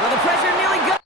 Well, the pressure nearly got...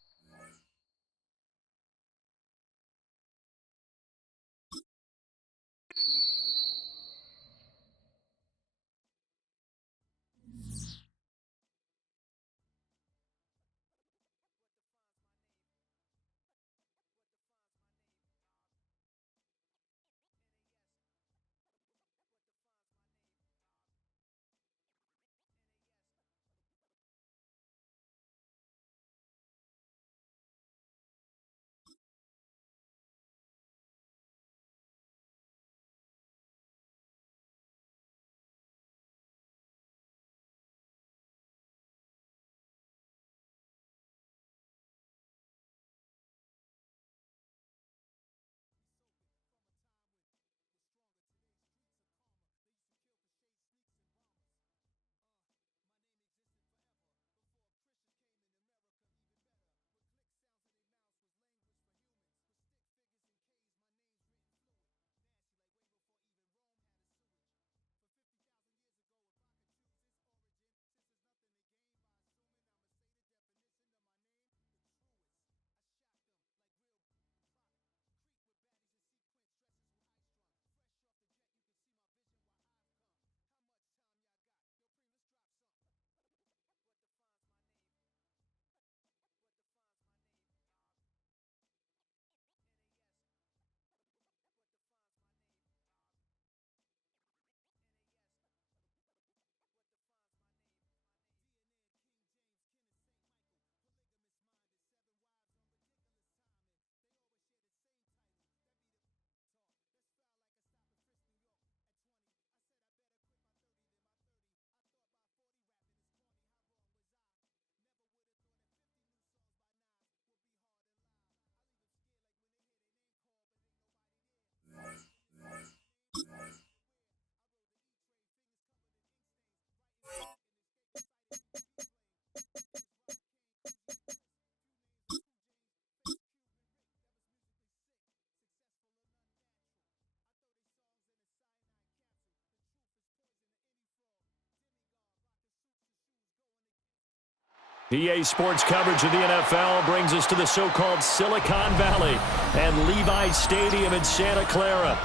EA Sports coverage of the NFL brings us to the so-called Silicon Valley and Levi Stadium in Santa Clara.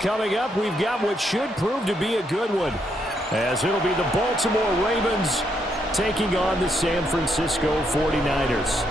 Coming up, we've got what should prove to be a good one, as it'll be the Baltimore Ravens taking on the San Francisco 49ers.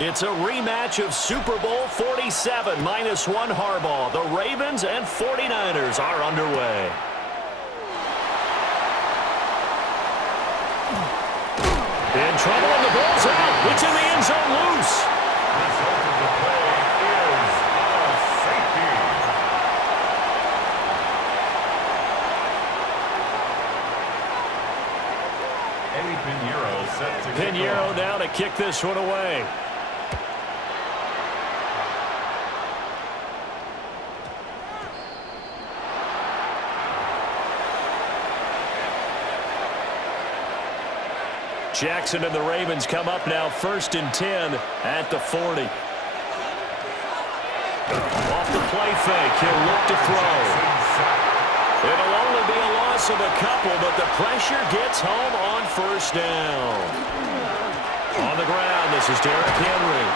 It's a rematch of Super Bowl 47, -1 Harbaugh. The Ravens and 49ers are underway. In trouble, and the ball's out. It's in the end zone loose. Result of the play is a safety. Eddie Pinheiro set to Pinheiro now to kick this one away. Jackson and the Ravens come up now 1st and 10 at the 40. Off the play fake, he'll look to throw. It'll only be a loss of a couple, but the pressure gets home on 1st down. On the ground, this is Derrick Henry.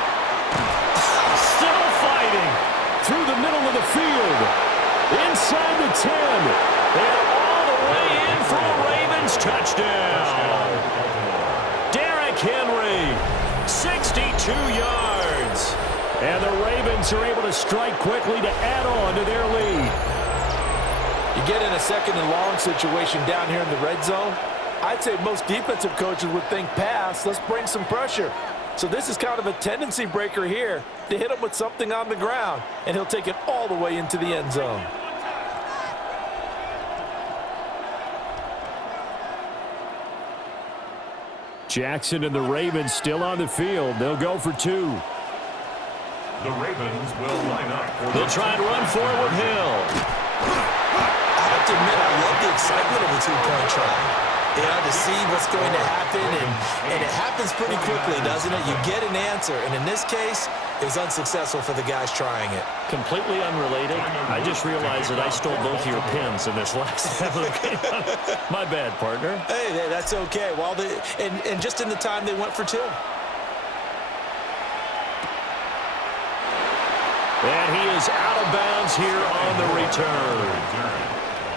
Still fighting through the middle of the field. Inside the 10. And all the way in for a Ravens touchdown. Henry, 62 yards. And the Ravens are able to strike quickly to add on to their lead. You get in a 2nd and long situation down here in the red zone, I'd say most defensive coaches would think pass, let's bring some pressure. So this is kind of a tendency breaker here to hit him with something on the ground, and he'll take it all the way into the end zone. Jackson and the Ravens still on the field. They'll go for 2. The Ravens will line up. They'll try and run for it with Hill. I have to admit, the two-point try. You know, to see what's going to happen, and it happens pretty quickly, doesn't it? You get an answer, and in this case, it was unsuccessful for the guys trying it. Completely unrelated. I just realized that I stole both of your pins in this last game. My bad, partner. Hey, that's okay. Well, and just in the time they went for two. And he is out of bounds here on the return.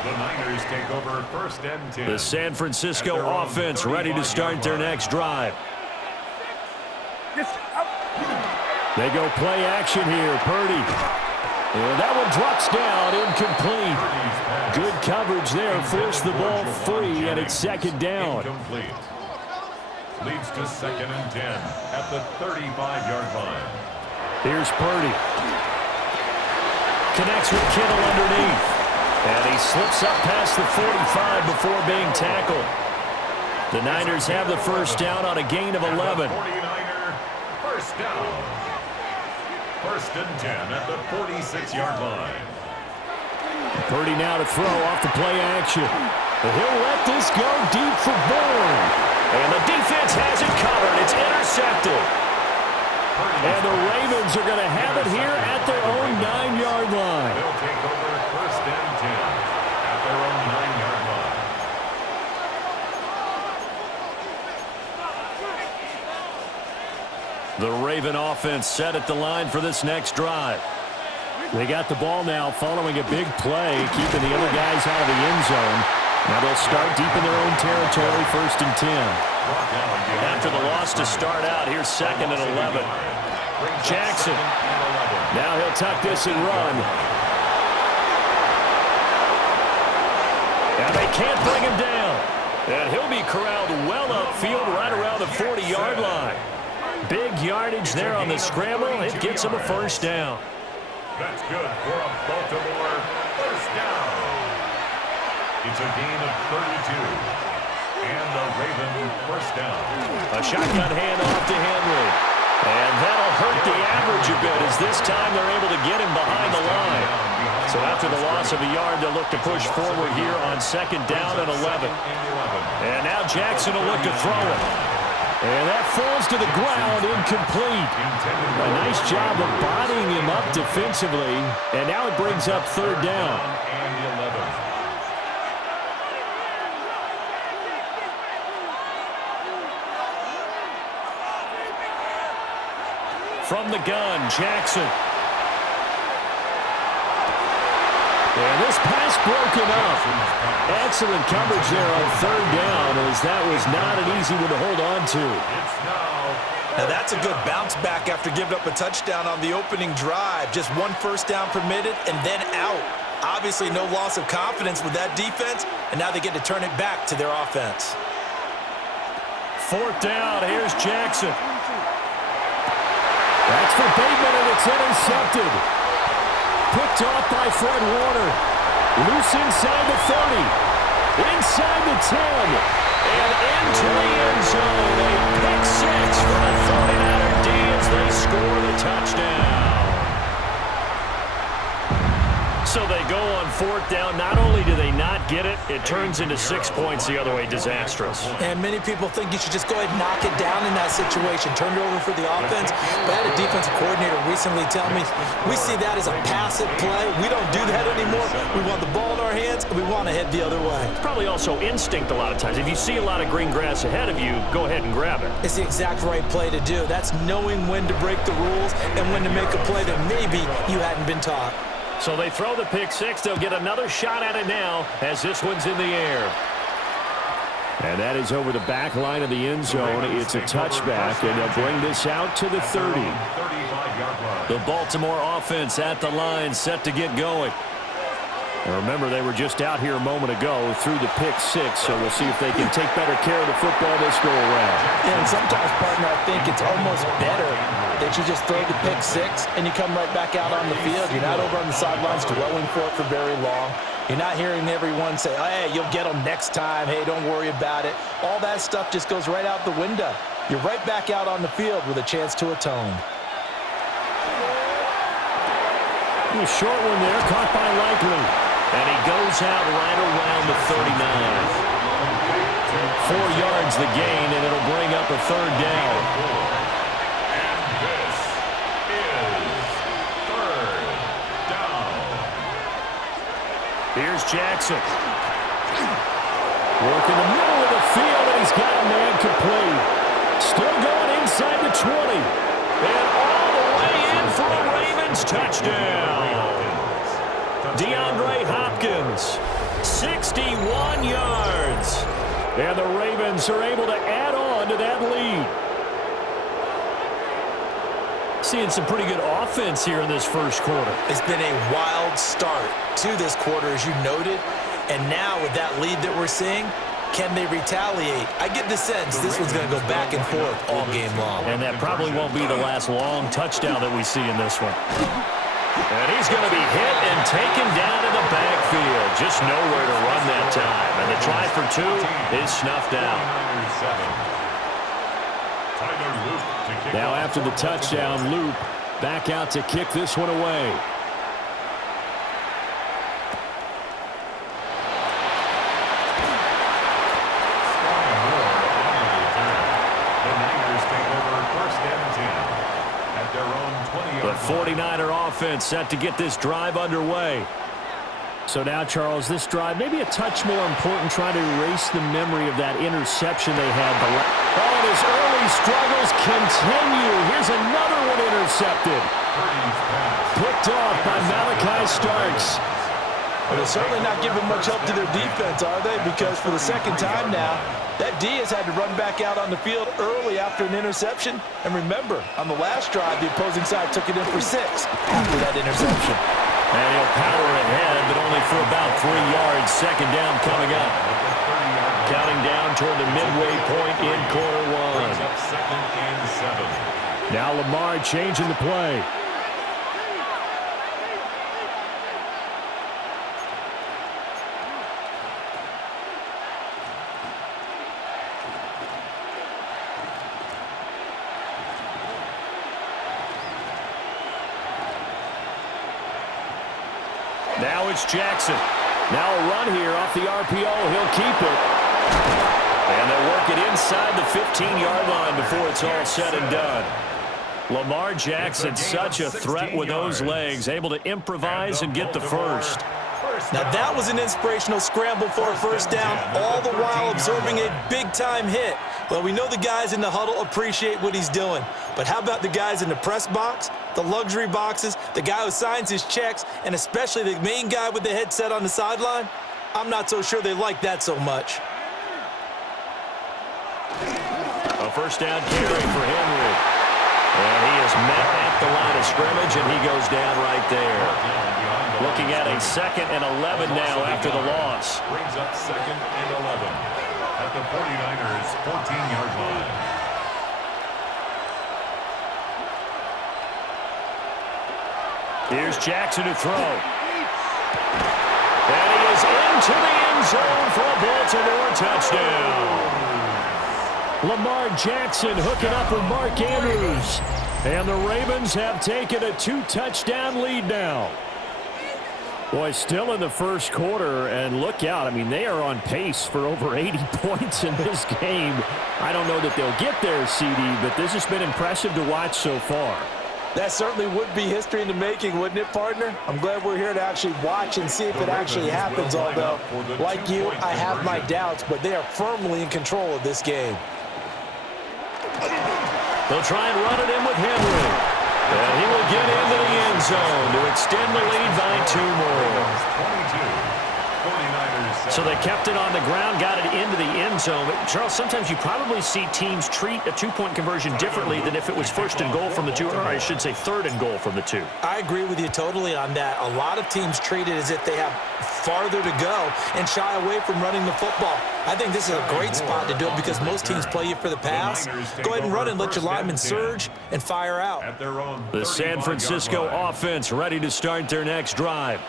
The Niners take over 1st and 10. The San Francisco offense ready to start their next drive. They go play action here. Purdy. And that one drops down, incomplete. Good coverage there. Forced the ball free, and it's 2nd down. Incomplete. Leads to 2nd and 10 at the 35-yard line. Here's Purdy. Connects with Kittle underneath. And he slips up past the 45 before being tackled. The Niners have the first down on a gain of 11. 49er, first down. 1st and 10 at the 46-yard line. Purdy now to throw off the play action. But he'll let this go deep for Bourne. And the defense has it covered. It's intercepted. And the Ravens are going to have it here at their own 9-yard line. They'll take over 1st and 10 at their own 9-yard line. The Raven offense set at the line for this next drive. They got the ball now following a big play, keeping the other guys out of the end zone. Now they'll start deep in their own territory, 1st and 10. After the loss to start out, here's 2nd and 11. Jackson. Now he'll tuck this and run. And they can't bring him down. And he'll be corralled well upfield right around the 40-yard line. Big yardage there on the scramble. It gets him a first down. That's good for a Baltimore first down. It's a gain of 32. And the Raven first down. A shotgun handoff to Henry. And that'll hurt the average a bit as this time they're able to get him behind the line. So after the loss of a yard, they'll look to push forward here on 2nd down and 11. And now Jackson will look to throw it. And that falls to the ground, incomplete. A nice job of bodying him up defensively. And now it brings up 3rd down. From the gun, Jackson. And this pass broken up. Excellent coverage there on 3rd down, as that was not an easy one to hold on to. Now that's a good bounce back after giving up a touchdown on the opening drive. Just 1 first down permitted and then out. Obviously no loss of confidence with that defense, and now they get to turn it back to their offense. 4th down, here's Jackson. That's for Bateman, and it's intercepted. Picked off by Fred Warner. Loose inside the 30. Inside the 10. And into the end zone. A pick 6 for the 49er D as they score the touchdown. So they go on 4th down. Not only do they not get it, it turns into 6 points the other way. Disastrous. And many people think you should just go ahead and knock it down in that situation. Turn it over for the offense. But I had a defensive coordinator recently tell me, we see that as a passive play. We don't do that anymore. We want the ball in our hands, and we want to head the other way. It's probably also instinct a lot of times. If you see a lot of green grass ahead of you, go ahead and grab it. It's the exact right play to do. That's knowing when to break the rules and when to make a play that maybe you hadn't been taught. So they throw the pick 6. They'll get another shot at it now as this one's in the air. And that is over the back line of the end zone. It's a touchback, and they'll bring this out to the 30. The Baltimore offense at the line, set to get going. And remember, they were just out here a moment ago through the pick 6, so we'll see if they can take better care of the football this go around. Yeah, and sometimes, partner, I think it's almost better that you just throw the pick 6 and you come right back out on the field. You're not over on the sidelines dwelling for it for very long. You're not hearing everyone say, oh, hey, you'll get them next time. Hey, don't worry about it. All that stuff just goes right out the window. You're right back out on the field with a chance to atone. A short one there, caught by Likely. And he goes out right around the 39. 4 yards the gain, and it'll bring up a third down. And this is third down. Here's Jackson. Working the middle of the field, and he's got a man complete. Still going inside the 20. And all the way in for a Ravens touchdown. DeAndre Hopkins, 61 yards. And the Ravens are able to add on to that lead. Seeing some pretty good offense here in this first quarter. It's been a wild start to this quarter, as you noted. And now with that lead that we're seeing, can they retaliate? I get the sense this one's going to go back and forth all game long. And that probably won't be the last long touchdown that we see in this one. And he's going to be hit and taken down in the backfield. Just nowhere to run that time. And the try for 2 is snuffed out. Now after the touchdown, Loop back out to kick this one away. The 49er offense set to get this drive underway. So now, Charles, this drive maybe a touch more important, trying to erase the memory of that interception they had. And his early struggles continue. Here's another one intercepted. Picked off by Malachi Starks. But they're certainly not giving much help to their defense, are they? Because for the second time now, that D has had to run back out on the field early after an interception. And remember, on the last drive, the opposing side took it in for 6 after that interception. And he'll power ahead, but only for about 3 yards. Second down coming up. Counting down toward the midway point in quarter 1. Second and 7. Now Lamar changing the play. Now it's Jackson. Now a run here off the RPO. He'll keep it. And they'll work it inside the 15-yard line before it's all said and done. Lamar Jackson, such a threat with those legs, able to improvise and get the first. Now that was an inspirational scramble for a first down, all the while absorbing a big-time hit. Well, we know the guys in the huddle appreciate what he's doing. But how about the guys in the press box, the luxury boxes, the guy who signs his checks, and especially the main guy with the headset on the sideline? I'm not so sure they like that so much. A first down carry for Henry. And he is met at the line of scrimmage, and he goes down right there. Looking at a 2nd and 11 now after the loss. Brings up 2nd and 11 at the 49ers' 14-yard line. Here's Jackson to throw. And he is into the end zone for a Baltimore touchdown. Lamar Jackson hooking up with Mark Andrews. And the Ravens have taken a 2-touchdown lead now. Boy, still in the first quarter, and look out. I mean, they are on pace for over 80 points in this game. I don't know that they'll get there, CD, but this has been impressive to watch so far. That certainly would be history in the making, wouldn't it, partner? I'm glad we're here to actually watch and see if it actually happens, although, like you, I have my doubts, but they are firmly in control of this game. They'll try and run it in with Henry. And he will get into the end zone to extend the lead by 2 more. So they kept it on the ground, got it into the end zone. But Charles, sometimes you probably see teams treat a 2-point conversion differently than if it was 1st and goal from the 2, or I should say 3rd and goal from the 2. I agree with you totally on that. A lot of teams treat it as if they have farther to go and shy away from running the football. I think this is a great spot to do it because most teams play you for the pass. Go ahead and run and let your linemen surge and fire out. The San Francisco offense ready to start their next drive.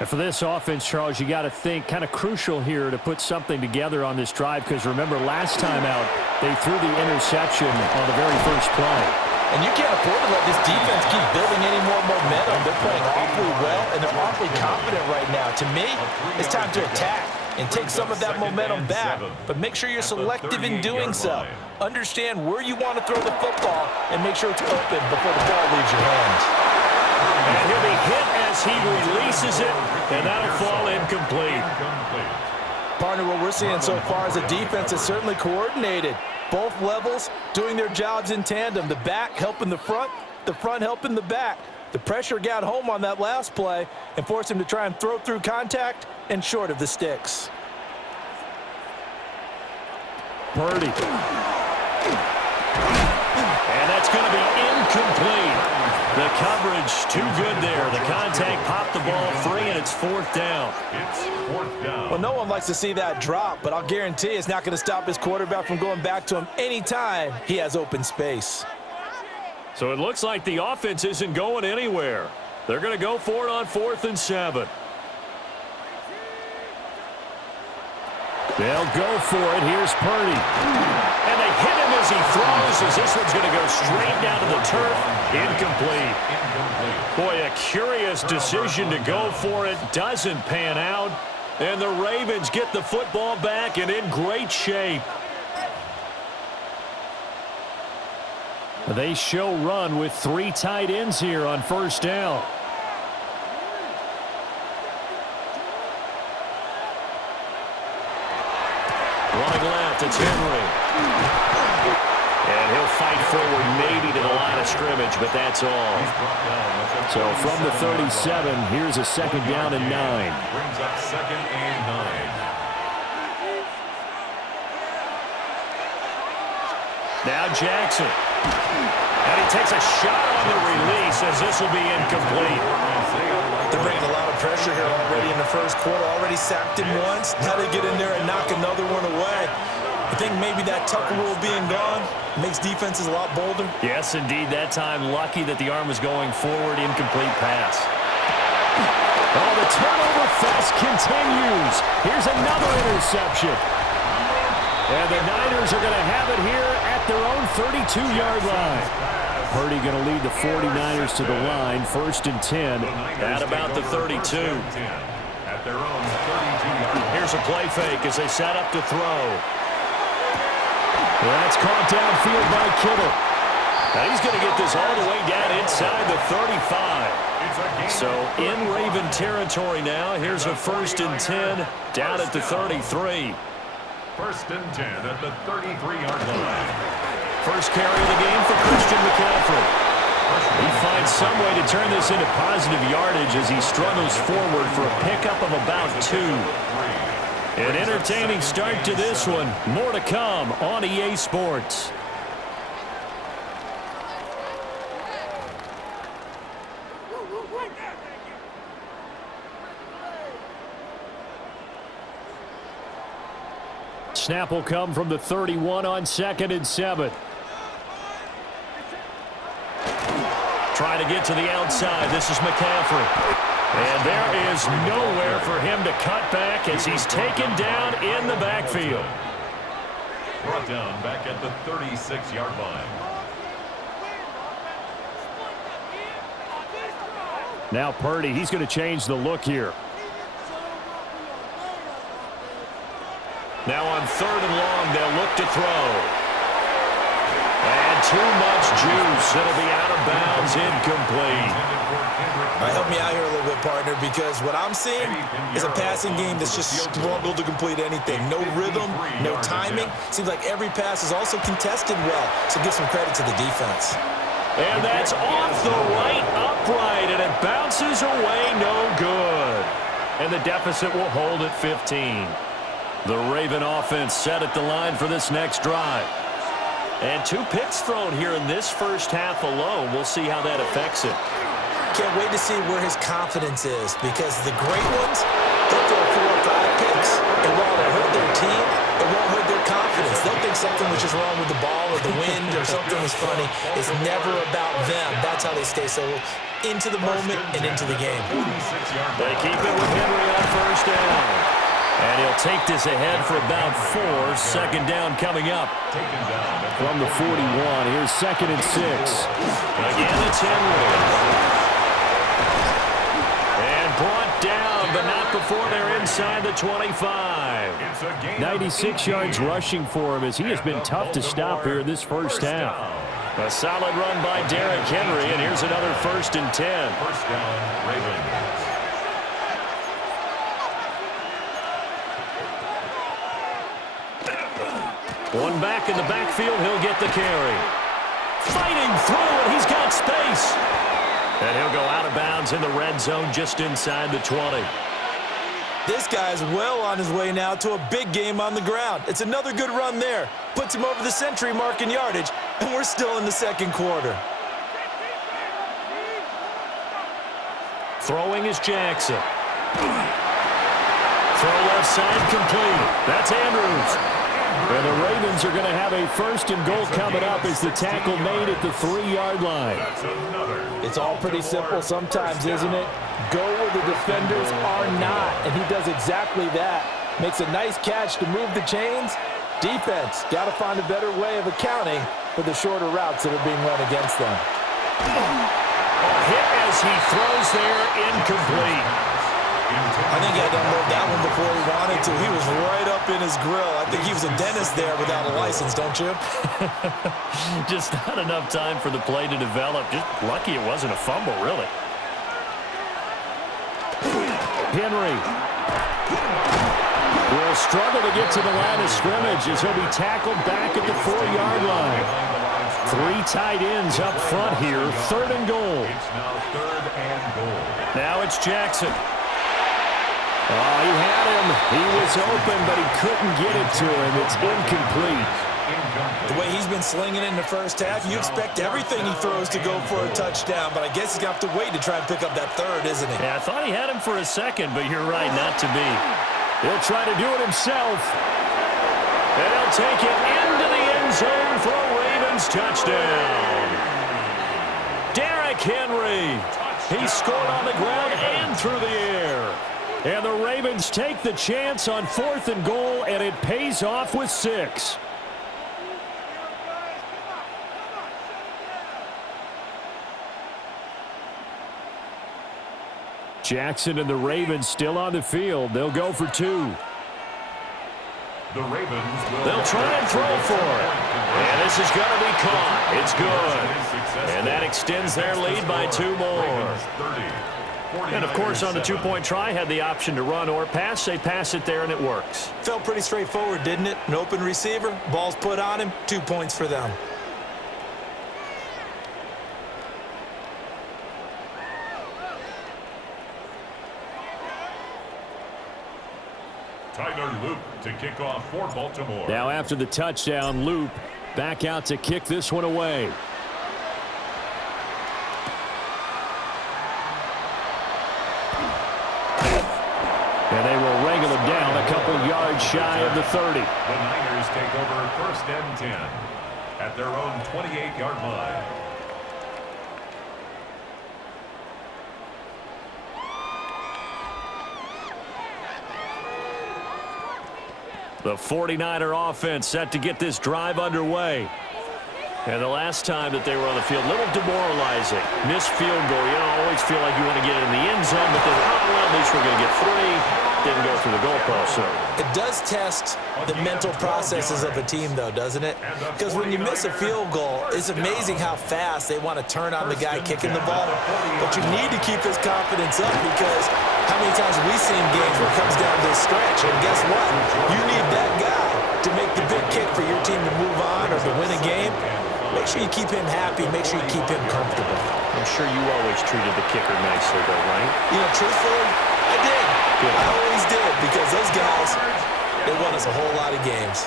And for this offense, Charles, you got to think kind of crucial here to put something together on this drive because remember last time out, they threw the interception on the very first play. And you can't afford to let this defense keep building any more momentum. They're playing awfully well, and they're awfully confident right now. To me, it's time to attack and take some of that momentum back. But make sure you're selective in doing so. Understand where you want to throw the football and make sure it's open before the ball leaves your hands. And he'll be hit as he releases it, and that'll fall incomplete. Partner, what we're seeing so far is a defense that's certainly coordinated. Both levels doing their jobs in tandem. The back helping the front helping the back. The pressure got home on that last play and forced him to try and throw through contact and short of the sticks. Purdy. And that's going to be incomplete. The coverage too good there. The contact popped the ball free, and it's fourth down. It's fourth down. Well, no one likes to see that drop, but I'll guarantee it's not going to stop his quarterback from going back to him anytime he has open space. So it looks like the offense isn't going anywhere. They're going to go for it on 4th and 7. They'll go for it. Here's Purdy. And they hit him as he throws, as this one's going to go straight down to the turf. Incomplete. Boy, a curious decision to go for it. Doesn't pan out. And the Ravens get the football back and in great shape. They show run with 3 tight ends here on 1st down. Running left, it's Henry. And he'll fight forward maybe to the line of scrimmage, but that's all. So from the 37, here's a 2nd down and 9. Brings up 2nd and 9. Now Jackson. And he takes a shot on the release as this will be incomplete. They're bringing a lot of pressure here already in the first quarter. Already sacked him once. Now they get in there and knock another one away. I think maybe that Tucker rule being gone makes defenses a lot bolder. Yes, indeed. That time, lucky that the arm was going forward. Incomplete pass. Oh, the turnover fest continues. Here's another interception. And the Niners are going to have it here at their own 32-yard line. Purdy going to lead the 49ers to the line. 1st and 10 at about the 32. At their own 32-yard line. Here's a play fake as they set up to throw. That's caught downfield by Kittle. Now he's going to get this all the way down inside the 35. So in Raven territory now. Here's a 1st and 10 down at the 33. 1st and 10 at the 33-yard line. First carry of the game for Christian McCaffrey. He finds some way to turn this into positive yardage as he struggles forward for a pickup of about 2. An entertaining start to this one. More to come on EA Sports. Snap will come from the 31 on 2nd and 7. Trying to get to the outside. This is McCaffrey. And there is nowhere for him to cut back as he's taken down in the backfield. Brought down back at the 36-yard line. Now Purdy, he's going to change the look here. Now on 3rd and long, they'll look to throw. And too much juice. It'll be out of bounds, incomplete. All right, help me out here a little bit, partner, because what I'm seeing is a passing game that's just struggled to complete anything. No rhythm, no timing. Seems like every pass is also contested well, so give some credit to the defense. And that's off the right upright, and it bounces away, no good. And the deficit will hold at 15. The Raven offense set at the line for this next drive. And 2 picks thrown here in this first half alone. We'll see how that affects it. Can't wait to see where his confidence is, because the great ones, they'll throw 4 or 5 picks, and while they hurt their team, it won't hurt their confidence. They'll think something was just wrong with the ball or the wind or something was funny. It's never about them. That's how they stay so into the moment and into the game. They keep it with Henry on 1st down. And he'll take this ahead for about 4. Second down coming up. From the 41, here's 2nd and 6. Again, it's Henry. And brought down, but not before they're inside the 25. 96 yards rushing for him as he has been tough to stop here in this first half. A solid run by Derrick Henry, and here's another 1st and 10. First down, Ravens. One back in the backfield, he'll get the carry. Fighting through, and he's got space. And he'll go out of bounds in the red zone just inside the 20. This guy's well on his way now to a big game on the ground. It's another good run there. Puts him over the century mark in yardage, and we're still in the second quarter. Throwing is Jackson. Throw left side complete. That's Andrews. And the Ravens are going to have a 1st and goal coming up as the tackle made at the 3-yard line. It's all pretty simple sometimes, isn't it? Go where the defenders are not, and he does exactly that. Makes a nice catch to move the chains. Defense, got to find a better way of accounting for the shorter routes that are being run against them. A hit as he throws there, incomplete. I think he had to unload that one before he wanted to. He was right up in his grill. I think he was a dentist there without a license, don't you? Just not enough time for the play to develop. Just lucky it wasn't a fumble, really. Henry will struggle to get to the line of scrimmage as he'll be tackled back at the 4-yard line. 3 tight ends up front here. 3rd and goal. It's now 3rd and goal. Now it's Jackson. Oh, he had him. He was open, but he couldn't get it to him. It's incomplete. The way he's been slinging it in the first half, you expect everything he throws to go for a touchdown, but I guess he's going to have to wait to try and pick up that 3rd, isn't he? Yeah, I thought he had him for a second, but you're right, not to be. He'll try to do it himself. And he'll take it into the end zone for a Ravens touchdown. Derrick Henry. He scored on the ground and through the air. And the Ravens take the chance on 4th and goal, and it pays off with 6. Jackson and the Ravens still on the field. They'll go for 2. The Ravens will... They'll try and throw for it. And this is going to be caught. It's good. And that extends their lead by 2 more. And, of course, on the 2-point try, had the option to run or pass. They pass it there, and it works. Felt pretty straightforward, didn't it? An open receiver, ball's put on him, 2 points for them. Tyler Loop to kick off for Baltimore. Now after the touchdown, Loop back out to kick this one away. And they will wrangle him down a couple yards shy of the 30. The Niners take over 1st and 10 at their own 28-yard line. The 49er offense set to get this drive underway. And the last time that they were on the field, a little demoralizing. Missed field goal. You don't always feel like you want to get it in the end zone, but then, oh, well, at least we're going to get 3. Didn't go through the goalpost, so. It does test the mental processes of a team, though, doesn't it? Because when you miss a field goal, it's amazing how fast they want to turn on the guy kicking the ball. But you need to keep his confidence up because how many times have we seen games where it comes down to a stretch, and guess what? You need that guy to make the big kick for your team to move on or to win a game. Make sure you keep him happy. Make sure you keep him comfortable. I'm sure you always treated the kicker nicely, though, right? You know, truthfully, I did. Good. I always did because those guys, they won us a whole lot of games.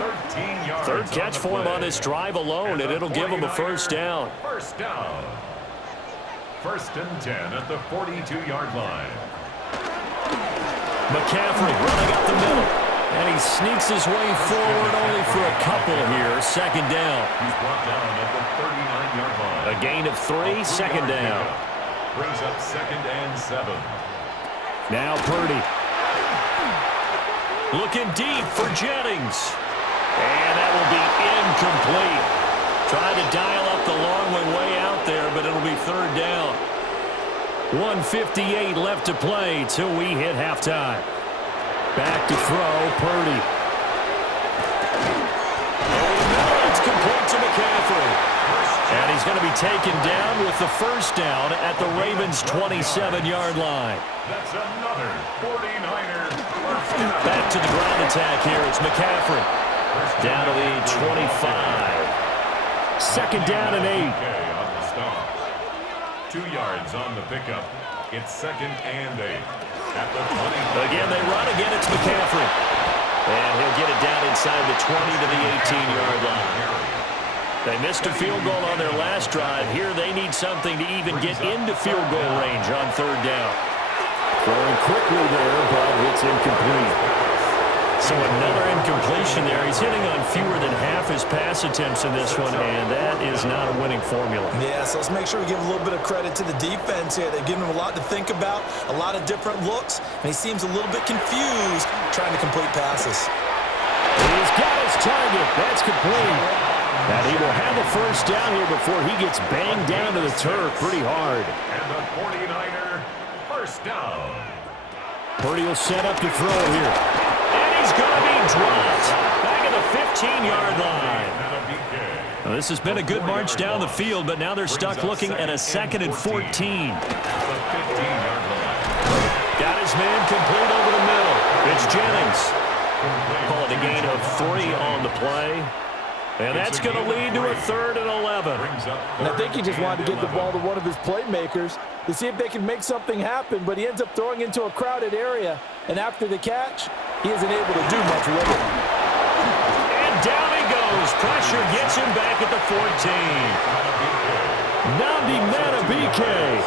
13 yards. Third catch for him on this drive alone, and it'll give him a first down. First down. 1st and 10 at the 42-yard line. McCaffrey running up the middle. And he sneaks his way forward only for a couple here. Second down. He's brought down at the 39-yard line. A gain of 3, second down. Brings up 2nd and 7. Now Purdy. Looking deep for Jennings. And that will be incomplete. Tried to dial up the long way out there, but it'll be third down. 1:58 left to play till we hit halftime. Back to throw, Purdy. It's complete to McCaffrey. And he's going to be taken down with the first down at the Ravens' 27-yard line. That's another 49er. Back to the ground attack here. It's McCaffrey. Down to the 25. Second down and 8. On the stop. 2 yards on the pickup. It's second and 8. At the 20. Again, they run. Again, it's McCaffrey. And he'll get it down inside the 20 to the 18-yard line. They missed a field goal on their last drive. Here they need something to even get into field goal range on third down. Throwing quickly there, but it's incomplete. So another incompletion there. He's hitting on fewer than half his pass attempts in this one, and that is not a winning formula. Yeah, so let's make sure we give a little bit of credit to the defense here. They've given him a lot to think about, a lot of different looks, and he seems a little bit confused trying to complete passes. He's got his target. That's complete. And he will have a first down here before he gets banged down to the turf pretty hard. And the 49er first down. Purdy will set up to throw here. And he's going to be dropped back at the 15-yard line. Now, this has been a good march down the field, but now they're stuck looking at a 2nd and 14. Got his man complete over the middle. It's Jennings. Call it a gain of 3 on the play. And that's going to lead to a 3rd and 11. And I think he just wanted to get the ball to one of his playmakers to see if they can make something happen, but he ends up throwing into a crowded area. And after the catch, he isn't able to do much with it. And down he goes. Pressure gets him back at the 14. Nnamdi Madubuike.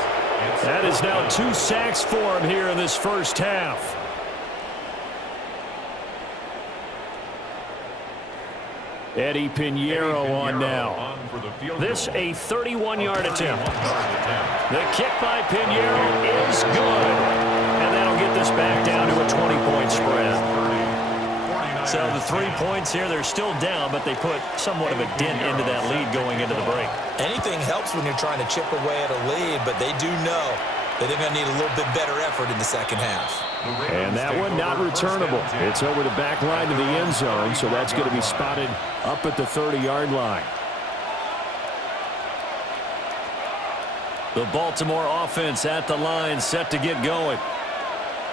That is now 2 sacks for him here in this first half. Eddie Pinheiro on now. This a 31-yard attempt. The kick by Pinheiro is good. And that'll get this back down to a 20-point spread. So the 3 points here, they're still down, but they put somewhat of a dent into that lead going into the break. Anything helps when you're trying to chip away at a lead, but they do know that they're going to need a little bit better effort in the second half. And that one not returnable. It's over the back line to the end zone, so that's going to be spotted up at the 30-yard line. The Baltimore offense at the line, set to get going.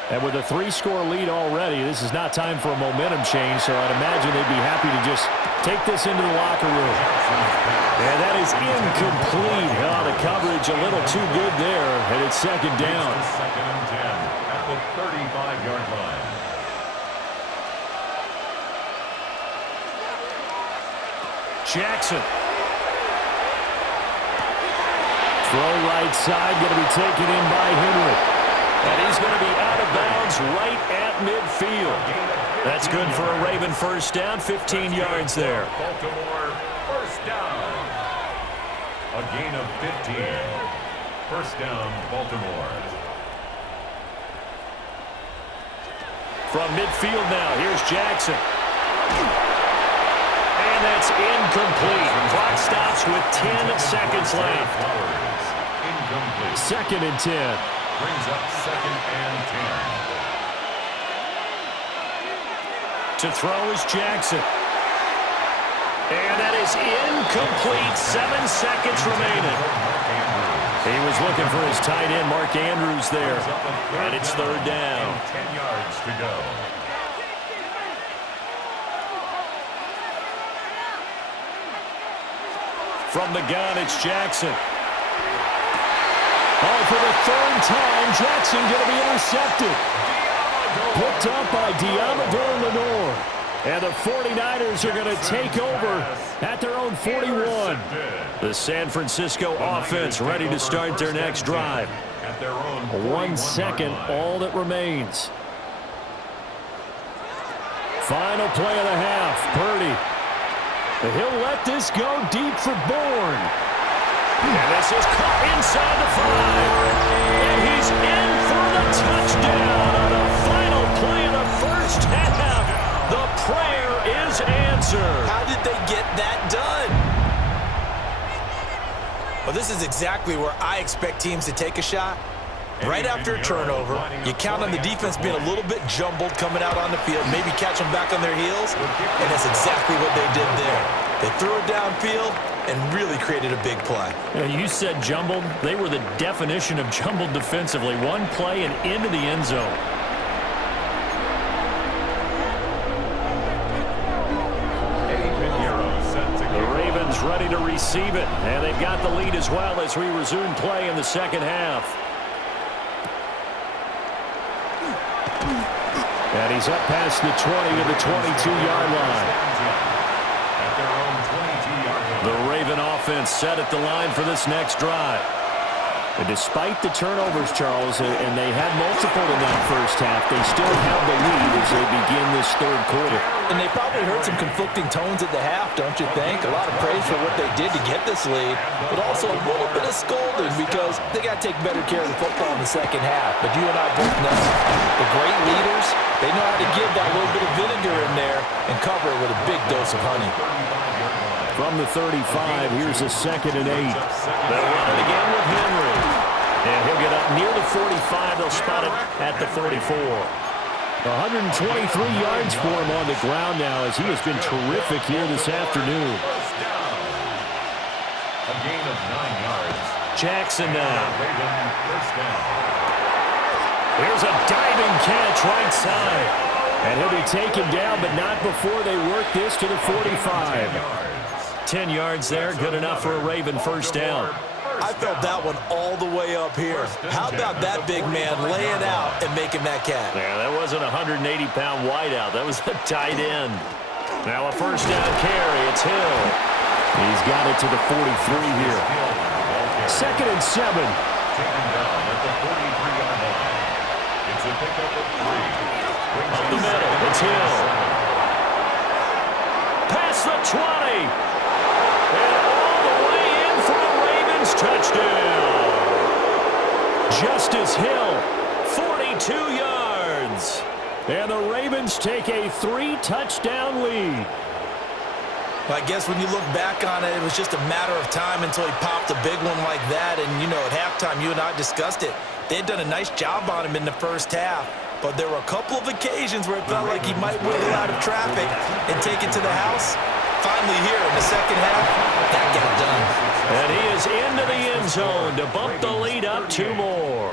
And with a 3-score lead already, this is not time for a momentum change, so I'd imagine they'd be happy to just take this into the locker room. And that is incomplete. Oh, the coverage a little too good there, and it's second down. Second and 10 at the 35-yard line. Jackson. Throw right side, going to be taken in by Henry. And he's going to be out of bounds right at midfield. That's good for a Raven first down, 15 yards there. Baltimore first down. A gain of 15. First down, Baltimore. From midfield now, here's Jackson. And that's incomplete. Clock stops with 10 seconds left. Incomplete. 2nd and 10. Brings up second and 10. To throw is Jackson. And that is incomplete. 7 seconds remaining. He was looking for his tight end, Mark Andrews, there. And it's third down. 10 yards to go. From the gun, it's Jackson. Oh, for the 3rd time, Jackson going to be intercepted. Picked up by Diamador Lenore. And the 49ers are going to take over at their own 41. The San Francisco offense ready to start their next drive. 1 second, all that remains. Final play of the half, Purdy. He'll let this go deep for Bourne. And this is caught inside the 5. And he's in for the touchdown on the final play of the first half. that done. Well, this is exactly where I expect teams to take a shot. Right after a turnover, you count on the defense being a little bit jumbled coming out on the field, maybe catch them back on their heels, and that's exactly what they did there. They threw it downfield and really created a big play. You said jumbled. They were the definition of jumbled defensively. One play and into the end zone. Ready to receive it, and they've got the lead as well as we resume play in the second half. And he's up past the 20 to the 22-yard line. The Raven offense set at the line for this next drive. And despite the turnovers, Charles, and they had multiple in that first half, they still have the lead as they begin this third quarter. And they probably heard some conflicting tones at the half, don't you think? A lot of praise for what they did to get this lead, but also a little bit of scolding because they got to take better care of the football in the second half. But you and I both know the great leaders, they know how to give that little bit of vinegar in there and cover it with a big dose of honey. From the 35, here's a 2nd and 8. They'll run it again with Henry. And he'll get up near the 45. They'll spot it at the 44. 123 yards for him on the ground now as he has been terrific here this afternoon. A gain of 9 yards. Jackson now. Here's a diving catch right side. And he'll be taken down, but not before they work this to the 45. 10 yards there, good enough for a Raven first down. I felt that one all the way up here. How about that big man laying out and making that catch? Yeah, that wasn't a 180-pound wideout. That was a tight end. Now a first down carry. It's Hill. He's got it to the 43 here. 2nd and 7. Taken down at the 43-yard line. It's a pickup of 3. Up the middle. It's Hill. Past the 20. And all the way in for a Ravens touchdown. Justice Hill, 42 yards. And the Ravens take a 3-touchdown lead. Well, I guess when you look back on it, it was just a matter of time until he popped a big one like that. And, you know, at halftime, you and I discussed it. They had done a nice job on him in the first half. But there were a couple of occasions where it felt like he might wiggle out of traffic and take it to the house. Finally here in the second half, that got done. And he is into the end zone to bump the lead up 2 more.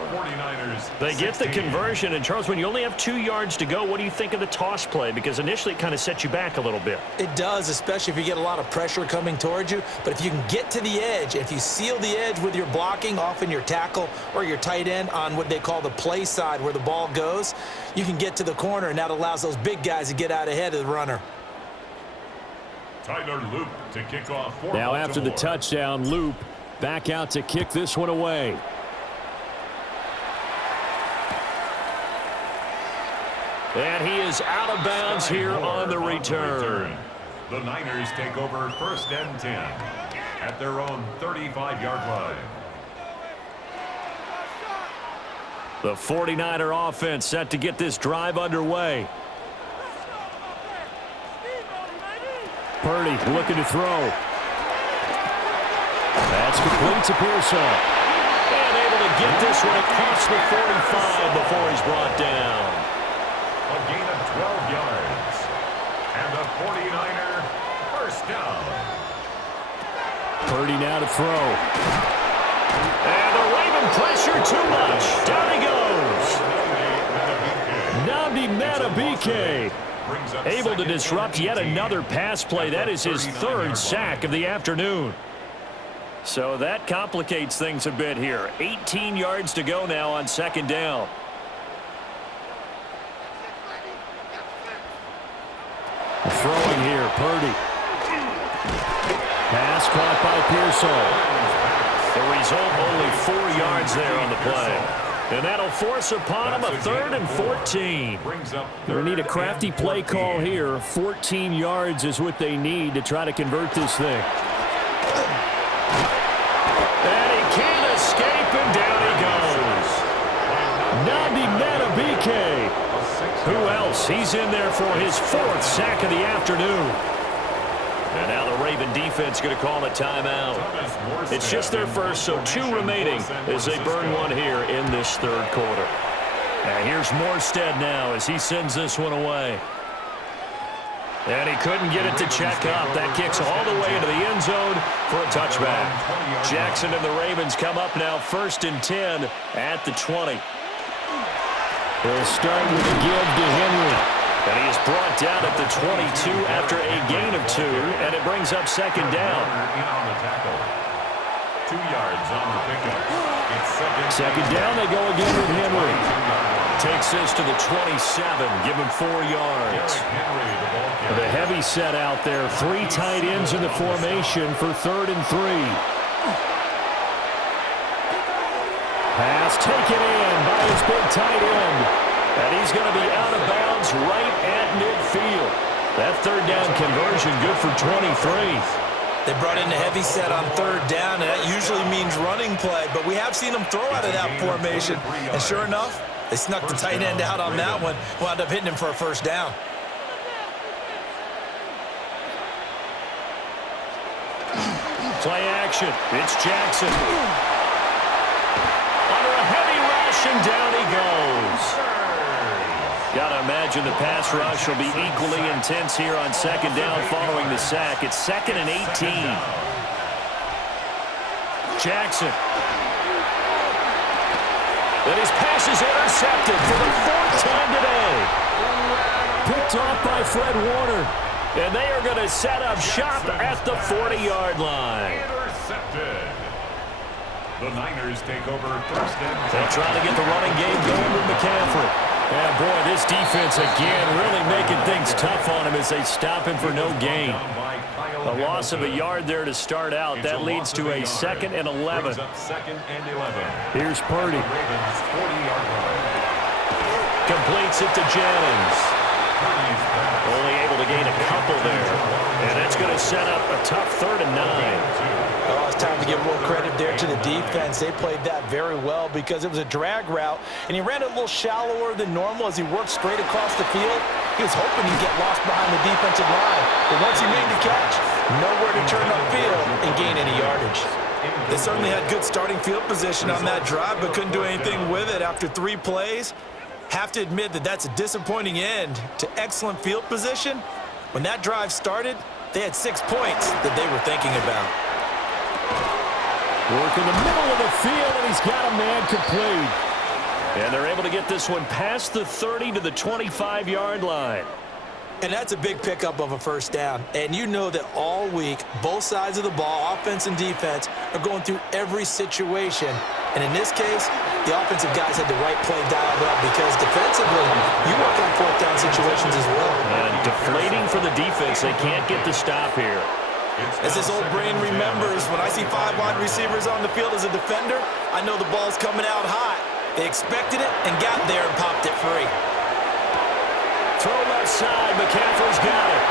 They get the conversion. And, Charles, when you only have 2 yards to go, what do you think of the toss play? Because initially it kind of sets you back a little bit. It does, especially if you get a lot of pressure coming towards you. But if you can get to the edge, if you seal the edge with your blocking, often your tackle or your tight end on what they call the play side where the ball goes, you can get to the corner, and that allows those big guys to get out ahead of the runner. Tyler Loop to kick off for now after the touchdown, Loop back out to kick this one away. And he is out of bounds here on the return. The Niners take over 1st and 10 at their own 35-yard line. The 49er offense set to get this drive underway. Purdy looking to throw. That's complete to Pearson. And able to get this one across the 45 before he's brought down. A gain of 12 yards. And the 49er first down. Purdy now to throw. And the Raven pressure too much. Down he goes. Nnamdi Madubuike able to disrupt yet another pass play. That is his 3rd sack of the afternoon. So that complicates things a bit here. 18 yards to go now on 2nd down. Throwing here, Purdy. Pass caught by Pearson. The result, only 4 yards there on the play. And that'll force upon him a 3rd and 14. They need a crafty play call here. 14 yards is what they need to try to convert this thing. And he can't escape, and down he goes. Nnamdi Madubuike. Who else? He's in there for his 4th sack of the afternoon. And now the Raven defense going to call a timeout. It's just their first, so 2 remaining as they burn one here in this third quarter. And here's Morstead now as he sends this one away. And he couldn't get it to check up. That kicks all the way into the end zone for a touchback. Jackson and the Ravens come up now 1st and 10 at the 20. They'll start with a give to Henry. And he is brought down at the 22 after a gain of 2, and it brings up 2nd down. 2 yards on the pickup. It's 2nd down, they go again with Henry. Takes this to the 27, give him 4 yards. The heavy set out there, 3 tight ends in the formation for 3rd and 3. Pass taken in by his big tight end. And he's going to be out of bounds right at midfield. That 3rd down conversion good for 23. They brought in a heavy set on 3rd down, and that usually means running play, but we have seen them throw out of that formation. And sure enough, they snuck the tight end out on that one, wound up hitting him for a 1st down. Play action. It's Jackson. Under a heavy rush, and down he goes. Got to imagine the pass rush will be equally intense here on 2nd down following the sack. It's 2nd and 18. Jackson. And his pass is intercepted for the 4th time today. Picked off by Fred Warner. And they are going to set up shop at the 40-yard line. intercepted. The Niners take over 1st and 10. They'll try to get the running game going with McCaffrey. And boy, this defense again really making things tough on him as they stop him for no gain. A loss of a yard there to start out. That leads to a 2nd and 11. 2nd and 11. Here's Purdy. Ravens 40-yard line. Completes it to Jennings. Only able to gain a couple there. And that's going to set up a tough 3rd and 9. Oh, it's time to give a little credit there to the defense. They played that very well because it was a drag route, and he ran it a little shallower than normal as he worked straight across the field. He was hoping he'd get lost behind the defensive line, but once he made the catch, nowhere to turn upfield and gain any yardage. They certainly had good starting field position on that drive, but couldn't do anything with it after 3 plays. Have to admit that that's a disappointing end to excellent field position. When that drive started, they had 6 points that they were thinking about. Work in the middle of the field, and he's got a man complete. And they're able to get this one past the 30 to the 25-yard line. And that's a big pickup of a 1st down. And you know that all week, both sides of the ball, offense and defense, are going through every situation. And in this case, the offensive guys had the right play dialed up because defensively, you work on 4th down situations as well. And deflating for the defense. They can't get the stop here. As his old brain remembers, when I see 5 wide receivers on the field as a defender, I know the ball's coming out hot. They expected it and got there and popped it free. Throw left side, McCaffrey's got it.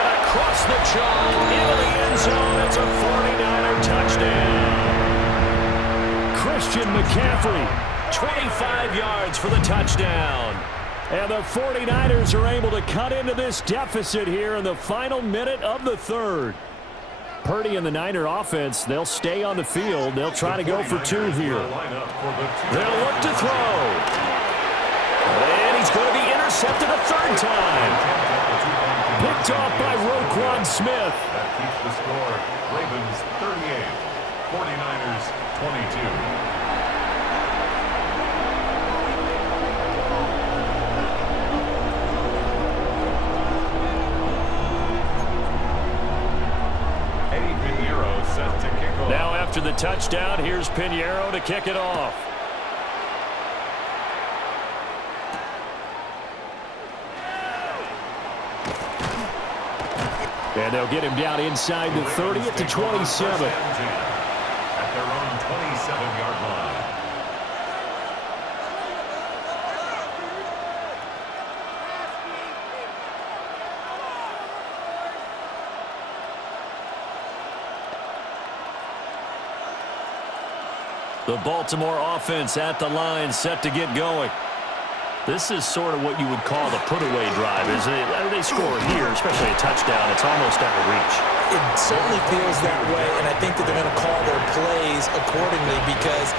And across the chalk, into the end zone, it's a 49er touchdown. Christian McCaffrey, 25 yards for the touchdown. And the 49ers are able to cut into this deficit here in the final minute of the 3rd. Purdy and the Niner offense, they'll stay on the field. They'll try to go for 2 here. They'll look to throw. And he's going to be intercepted a 3rd time. Picked off by Roquan Smith. That keeps the score. Ravens 38, 49ers 22. Now after the touchdown, here's Pinheiro to kick it off. And they'll get him down inside the 30 at the 27. At their own 27-yard line. The Baltimore offense at the line, set to get going. This is sort of what you would call the put-away drive, isn't it? They score here, especially a touchdown. It's almost out of reach. It certainly feels that way, and I think that they're going to call their plays accordingly because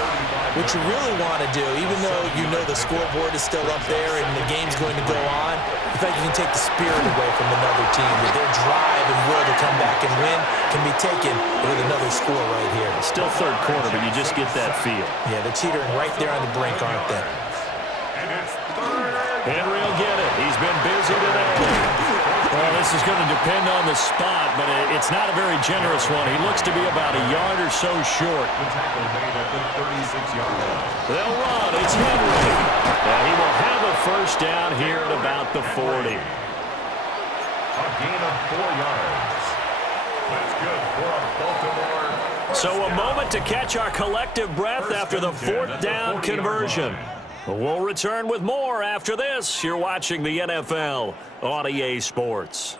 what you really want to do, even though you know the scoreboard is still up there and the game's going to go on, in fact, you can take the spirit away from another team. That their drive and will to come back and win can be taken with another score right here. Still third quarter, but you just get that feel. Yeah, they're teetering right there on the brink, aren't they? Henry will get it. He's been busy today. Well, this is going to depend on the spot, but it's not a very generous one. He looks to be about a yard or so short. The tackle made at the 36-yard line. They'll run. It's Henry. And he will have a first down here at about the 40. A gain of 4 yards. That's good for a Baltimore. So a moment to catch our collective breath after the fourth down conversion. We'll return with more after this. You're watching the NFL on EA Sports.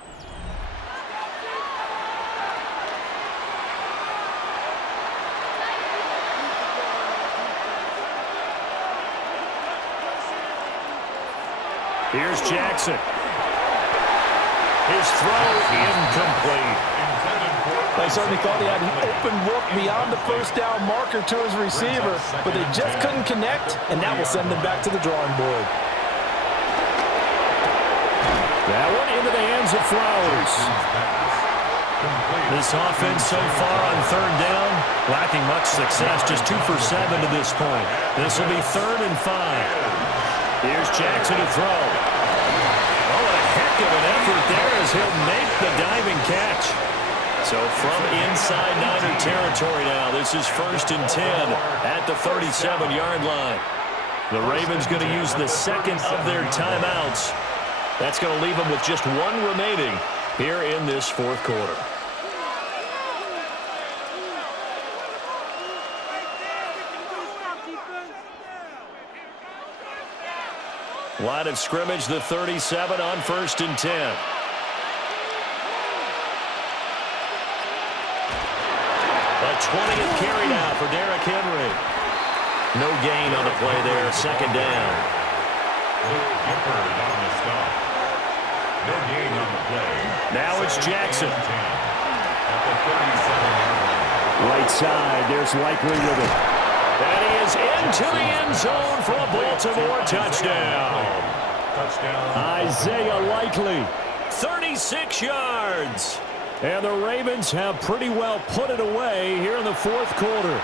Here's Jackson. His throw incomplete. They certainly thought he had an open look beyond the first down marker to his receiver, but they just couldn't connect, and that will send them back to the drawing board. That one into the hands of Flowers. This offense so far on third down, lacking much success, just 2 for 7 to this point. This will be 3rd and 5. Here's Jackson to throw. Oh, a heck of an effort there as he'll make the diving catch. So from inside Niner territory now, this is 1st and 10 at the 37-yard line. The Ravens going to use the second of their timeouts. That's going to leave them with just 1 remaining here in this 4th quarter. Line of scrimmage, the 37 on 1st and 10. A 20th carry now for Derrick Henry. No gain on the play there, 2nd down. No gain on the play. Now it's Jackson. Right side, there's Likely with it. And he is into the end zone for a Baltimore touchdown. Isaiah Likely. 36 yards. And the Ravens have pretty well put it away here in the 4th quarter.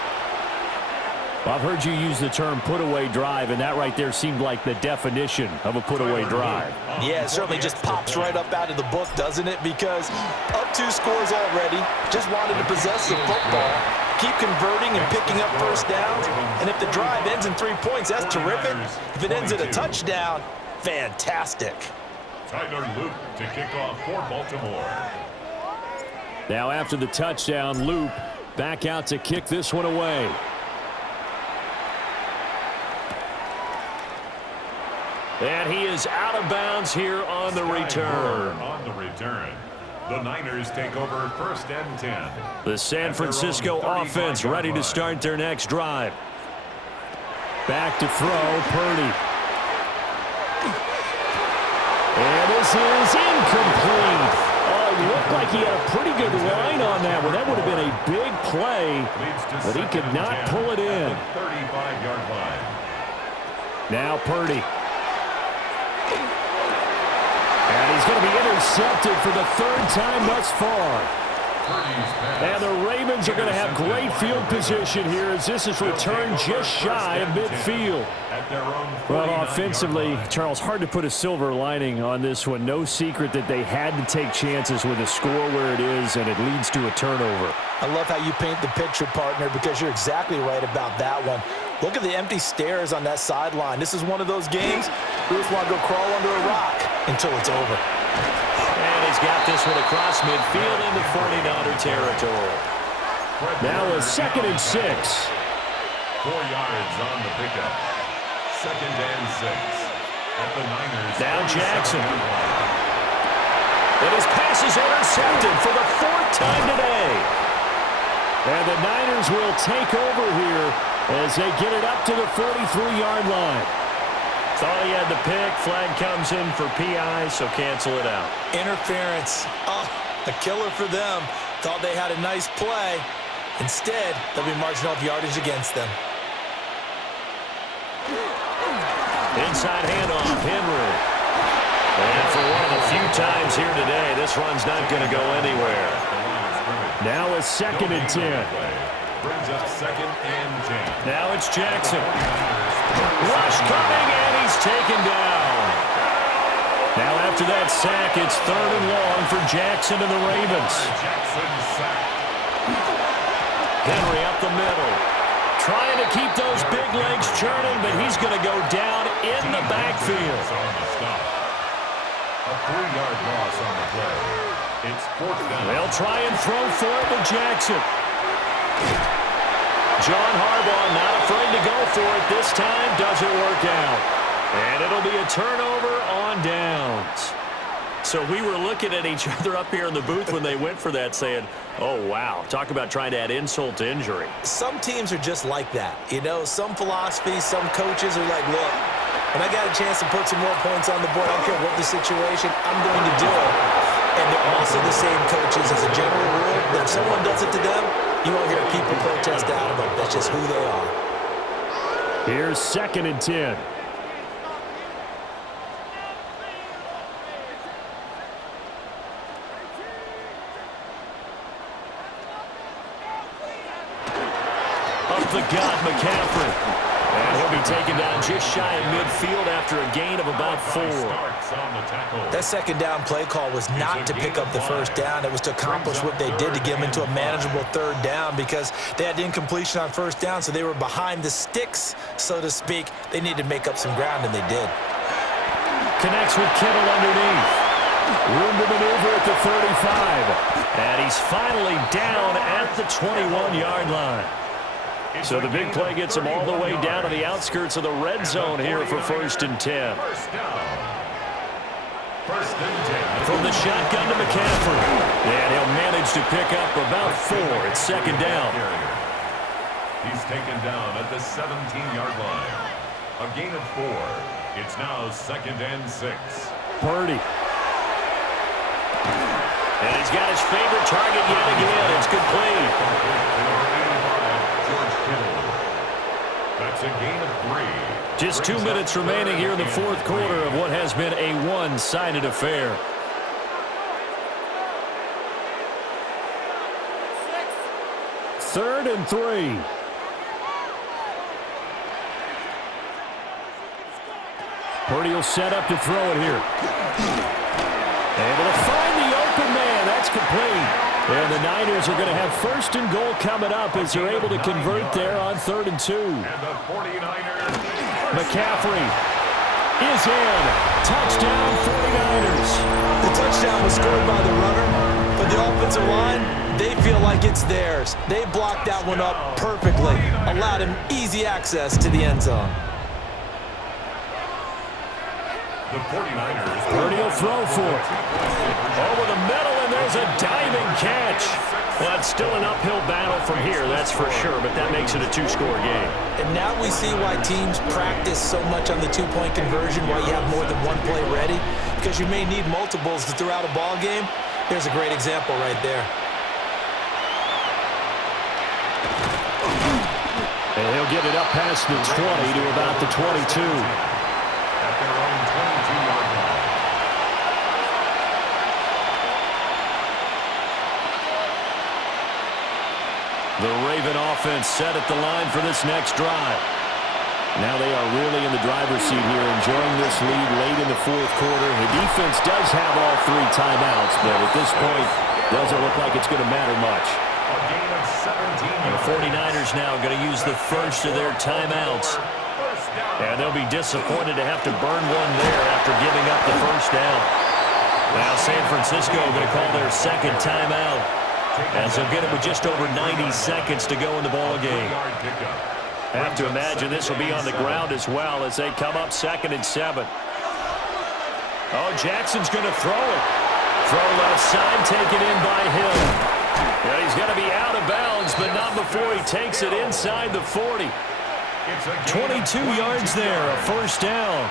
I've heard you use the term put-away drive, and that right there seemed like the definition of a put-away drive. Yeah, it certainly just pops right up out of the book, doesn't it? Because up 2 scores already, just wanted to possess the football, keep converting and picking up first downs, and if the drive ends in 3 points, that's terrific. If it ends in a touchdown, fantastic. Tyler Luke to kick off for Baltimore. Now after the touchdown, Loop back out to kick this one away. And he is out of bounds here on the return. On the return. The Niners take over 1st and 10. The San Francisco offense ready to start their next drive. Back to throw, Purdy. And this is incomplete. Oh, it looked like he had a pretty good line on that one. That would have been a big play, but he could not pull it in. 35-yard line. Now Purdy. And he's going to be intercepted for the 3rd time thus far. And the Ravens are going to have great field position here as this is returned just shy of midfield. Well, offensively, Charles, hard to put a silver lining on this one. No secret that they had to take chances with a score where it is, and it leads to a turnover. I love how you paint the picture, partner, because you're exactly right about that one. Look at the empty stares on that sideline. This is one of those games we just want to go crawl under a rock until it's over. And he's got this one across midfield into 49er territory. Now a 2nd and 6. 4 yards on the pickup. 2nd and 6. At the Niners. Now Jackson. And his pass is intercepted for the 4th time today. And the Niners will take over here as they get it up to the 43-yard line. Thought he had the pick. Flag comes in for PI, so cancel it out. Interference. Oh, a killer for them. Thought they had a nice play. Instead, they'll be marching off yardage against them. Inside handoff, Henry. And for one of the few times here today, this run's not going to go anywhere. Now a 2nd and 10. Brings up 2nd and 10. Now it's Jackson. Rush coming, and he's taken down. Now after that sack, it's 3rd and long for Jackson and the Ravens. Jackson sacked. Henry up the middle. Trying to keep those big legs churning, but he's going to go down in the backfield. On the stop. A 3-yard loss on the play. It's 4th down. They'll try and throw for it to Jackson. John Harbaugh not afraid to go for it. This time doesn't work out. And it'll be a turnover on downs. So we were looking at each other up here in the booth when they went for that saying, oh, wow, talk about trying to add insult to injury. Some teams are just like that. You know, some philosophies, some coaches are like, look, when I got a chance to put some more points on the board, I don't care what the situation, I'm going to do it. And they're also the same coaches as a general rule that if someone does it to them, you won't hear people protest out of them. That's just who they are. Here's 2nd and 10. Up the gut, McCaffrey. And he'll be taken down just shy of midfield after a gain of about 4. That 2nd down play call was not to pick up the 1st down. It was to accomplish what they did to get them into a manageable 3rd down because they had incompletion on 1st down, so they were behind the sticks, so to speak. They needed to make up some ground, and they did. Connects with Kittle underneath. Room to maneuver at the 35. And he's finally down at the 21-yard line. So the big play gets him all the way down to the outskirts of the red zone here for 1st and 10. From the shotgun to McCaffrey. And he'll manage to pick up about 4. It's 2nd down. He's taken down at the 17-yard line. A gain of 4. It's now 2nd and 6. Purdy. And he's got his favorite target yet again. It's complete. That's a gain of 3. Just 2 minutes remaining here in the 4th quarter of what has been a one-sided affair. Third and 3. Purdy will set up to throw it here. Able to find the open man. That's complete. And the Niners are going to have 1st and goal coming up as they're able to convert there on 3rd and 2. And the 49ers. McCaffrey is in. Touchdown 49ers. The touchdown was scored by the runner, but the offensive line, they feel like it's theirs. They blocked that one up perfectly, allowed him easy access to the end zone. The 49ers. Purdy will throw for it. Over the middle, and there's a diving catch. Well, it's still an uphill battle from here, that's for sure, but that makes it a 2-score game. And now we see why teams practice so much on the 2-point conversion, why you have more than one play ready, because you may need multiples throughout a ball game. There's a great example right there. And he'll get it up past the 20 to about the 22. At their own 22-yard line. The Raven offense set at the line for this next drive. Now they are really in the driver's seat here, enjoying this lead late in the 4th quarter. The defense does have all 3 timeouts, but at this point, doesn't look like it's going to matter much. A gain of 17. And the 49ers now going to use the first of their timeouts. And they'll be disappointed to have to burn one there after giving up the 1st down. Now San Francisco going to call their 2nd timeout, as they'll get it with just over 90 seconds to go in the ball game. Have to imagine this will be on the ground as well as they come up 2nd and 7. Oh, Jackson's going to throw it. Throw left side, taken in by Hill. Yeah, he's going to be out of bounds, but not before he takes it inside the 40. It's a 22 yards there, a first down.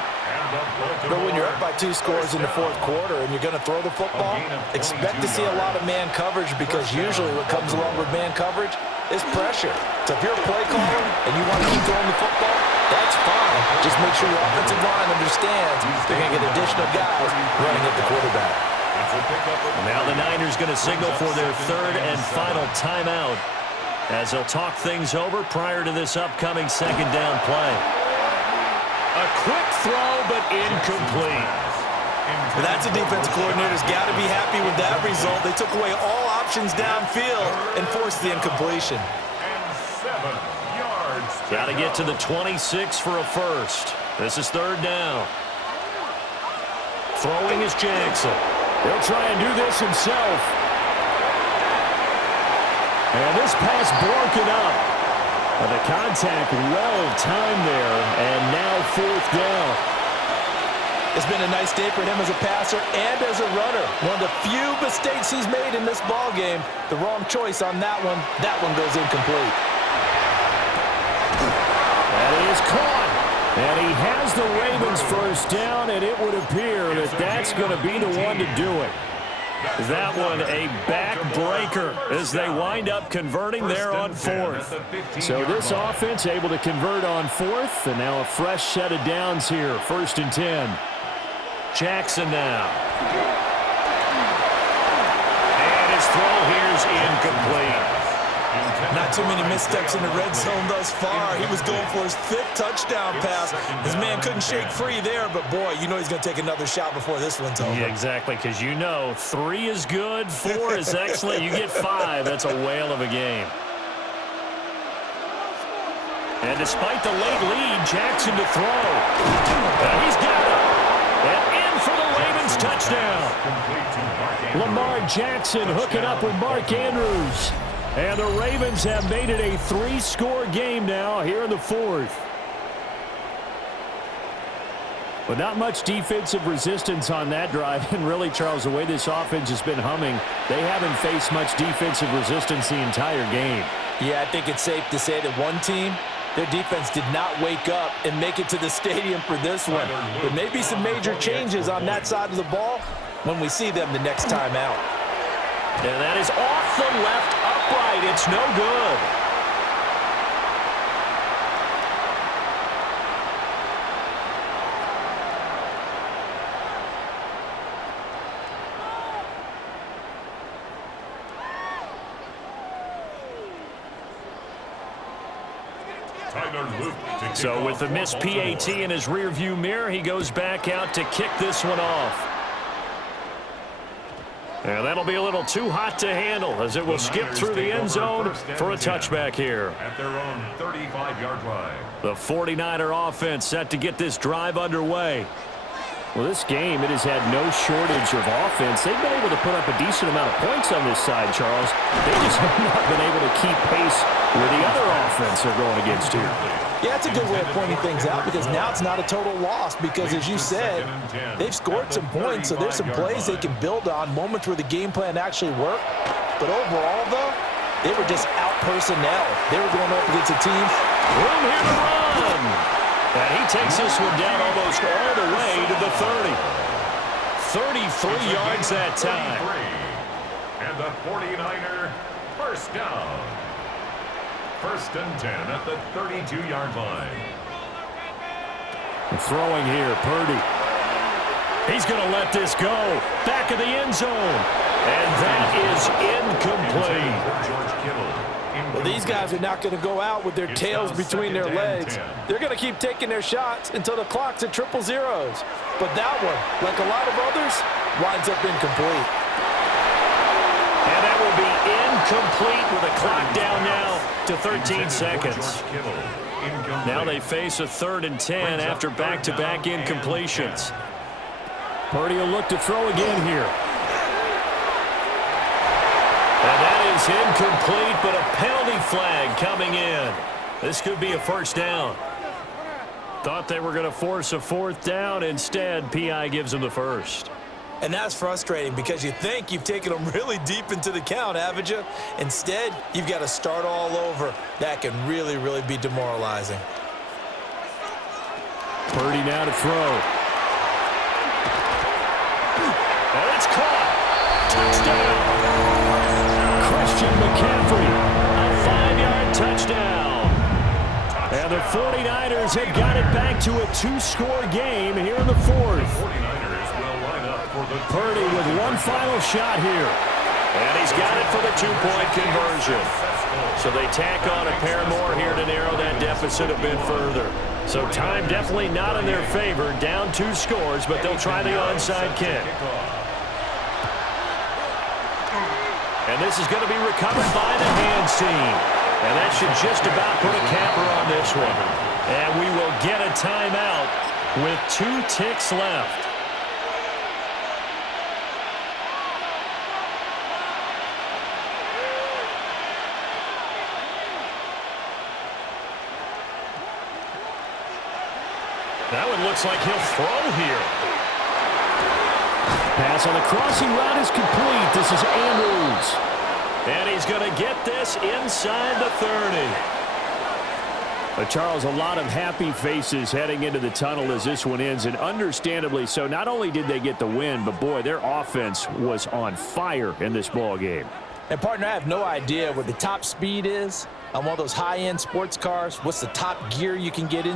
But when you're up by 2 scores in the fourth quarter and you're going to throw the football, expect to see a lot of man coverage, because usually what comes along with man coverage is pressure. So if you're a play caller and you want to keep throwing the football, that's fine. Just make sure your offensive line understands they're going to get additional guys running at the quarterback. Now the Niners going to signal for their third and final timeout as they'll talk things over prior to this upcoming second down play. A quick throw, but incomplete. But that's a defensive coordinator's got to be happy with that result. They took away all options downfield and forced the incompletion. And 7 yards. Got to get to the 26 for a first. This is third down. Throwing is Jackson. He'll try and do this himself. And this pass broken up. But the contact well-timed there, and now fourth down. It's been a nice day for him as a passer and as a runner. One of the few mistakes he's made in this ball game. The wrong choice on that one. That one goes incomplete. That is caught. And he has the Ravens first down, and it would appear that that's going to be the one to do it. That one a backbreaker as they wind up converting there on fourth. So this offense able to convert on fourth, and now a fresh set of downs here, first and 10. Jackson now. And his throw here is incomplete. Not too many missteps in the red zone thus far. He was going for his 5th touchdown pass. His man couldn't shake free there, but boy, you know he's going to take another shot before this one's over. Yeah, exactly, because you know 3 is good, 4 is excellent. You get 5, that's a whale of a game. And despite the late lead, Jackson to throw. And he's got it. And in for the Ravens touchdown. Lamar Jackson hooking up with Mark Andrews. And the Ravens have made it a 3-score game now here in the fourth. But not much defensive resistance on that drive. And really, Charles, the way this offense has been humming, they haven't faced much defensive resistance the entire game. Yeah, I think it's safe to say that one team, their defense did not wake up and make it to the stadium for this one. There may be some major changes on that side of the ball when we see them the next time out. And that is off the left upright. It's no good. So with the missed PAT in his rearview mirror, he goes back out to kick this one off. And that'll be a little too hot to handle as it will skip through the end zone for a touchback here. At their own 35-yard line. The 49er offense set to get this drive underway. Well, this game, it has had no shortage of offense. They've been able to put up a decent amount of points on this side, Charles. They just have not been able to keep pace with the other offense they're going against here. Yeah, that's a good way of pointing things out, because now it's not a total loss, because as you said, they've scored some points, so there's some plays they can build on, moments where the game plan actually worked. But overall, though, they were just out personnel. They were going up against a team. Room here to run. And he takes this one down almost all the way to the 30. 33 yards that time. And the 49er first down. First and 10 at the 32-yard line. Throwing here, Purdy. He's going to let this go. Back of the end zone. And that is incomplete. Well, these guys are not going to go out with their tails between their legs. They're going to keep taking their shots until the clock's at 000. But that one, like a lot of others, winds up incomplete. And that will be incomplete with a clock down now to 13 seconds. Now they face a 3rd and 10 after back-to-back incompletions. Purdy will look to throw again here. And that is incomplete, but a penalty flag coming in. This could be a first down. Thought they were going to force a 4th down. Instead, P.I. gives them the first. And that's frustrating, because you think you've taken them really deep into the count, haven't you? Instead, you've got to start all over. That can really, really be demoralizing. Purdy now to throw. And it's caught. Touchdown. Christian McCaffrey. A 5-yard touchdown. And the 49ers have got it back to a 2-score game here in the fourth. 49ers will line up for the Purdy with one final shot here. And he's got it for the 2-point conversion. So they tack on a pair more here to narrow that deficit a bit further. So time definitely not in their favor. Down 2 scores, but they'll try the onside kick. And this is going to be recovered by the hands team. And that should just about put a capper on this one. And we will get a timeout with 2 ticks left. That one looks like he'll throw here. Pass on the crossing route is complete. This is Andrews. And he's going to get this inside the 30. But Charles, a lot of happy faces heading into the tunnel as this one ends, and understandably so. Not only did they get the win, but boy, their offense was on fire in this ball game. And partner, I have no idea what the top speed is on one of those high-end sports cars. What's the top gear you can get in?